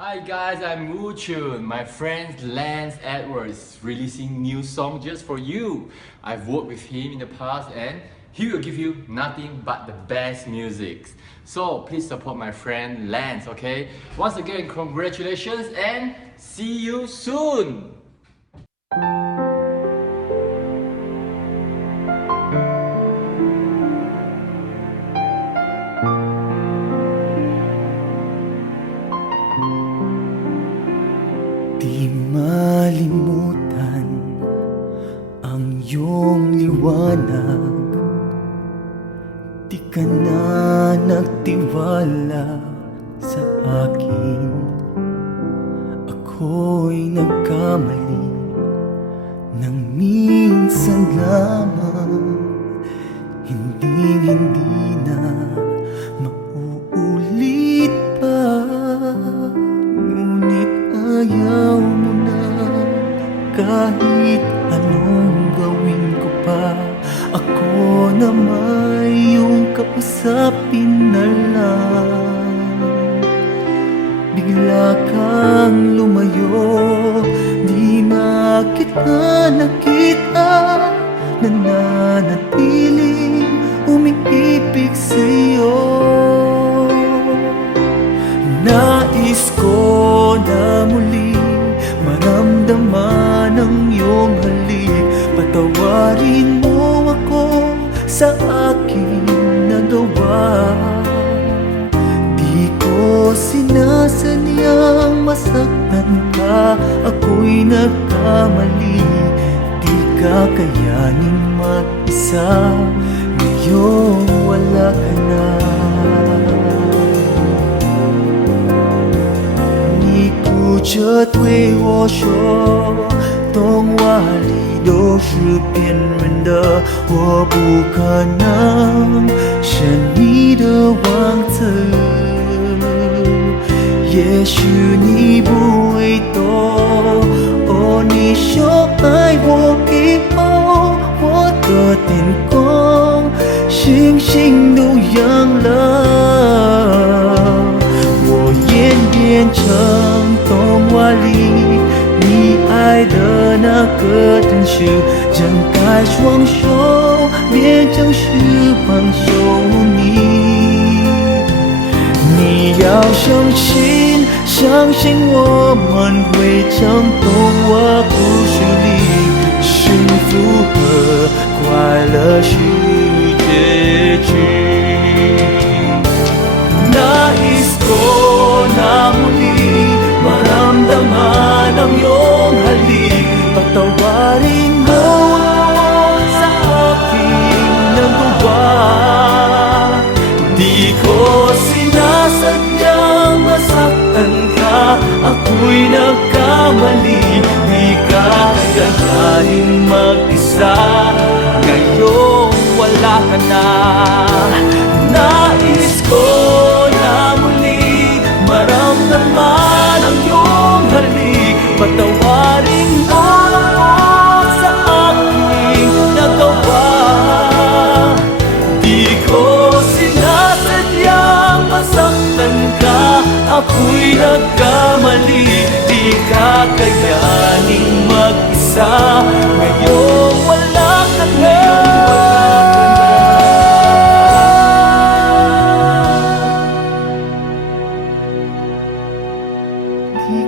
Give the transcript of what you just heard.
Hi guys, I'm Wu Chun. My friend Lance Edwards releasing new song just for you. I've worked with him in the past and he will give you nothing but the best music. So please support my friend Lance, okay? Once again, congratulations and see you soon! Di malimutan ang iyong liwanag. Di ka na nagtiwala sa akin. Ako'y nagkamali ng minsan lamang. Hindi na mauulit pa. Ngunit ayaw mo na kahit anong gawin ko pa. Ako na may iyong kausapin na lang. Bigla kang lumayo, di na kita nakita. Nananatiling umiibig sa'yo. Nais ko na muli maramdaman ang iyong halik. Patawarin mo ako sa aking nagawa. Di ko sinasadyang masaktan ka, ako'y nagkamali. Di kakayanin mag-isa, ngayon wala ka na. 这对我说，童话里都是骗人的，我不可能是你的王子。也许你不会懂，哦，你说爱我以后，我的天空星星都亮了，我演变成童话里你爱的那个天使，张开双手变成翅膀守护你。你要相信，相信我们会成童话故事里幸福和快乐是结局。Nais ko na muli maramdaman ang iyong halik. Patawarin mo ako sa aking nagawa. Di ko sinasadyang masaktan ka, ako'y nagkamali. Di ka kakayanin mag-isa, ngayong wala ka na. Nais ko na muli maramdaman ang iyong halik. Patawarin mo ako sa aking nagawa. Di ko sinasadyang masaktan ka, ako'y nagkamali. Di kakayaning mag-isa, ngayong wala ka na. Di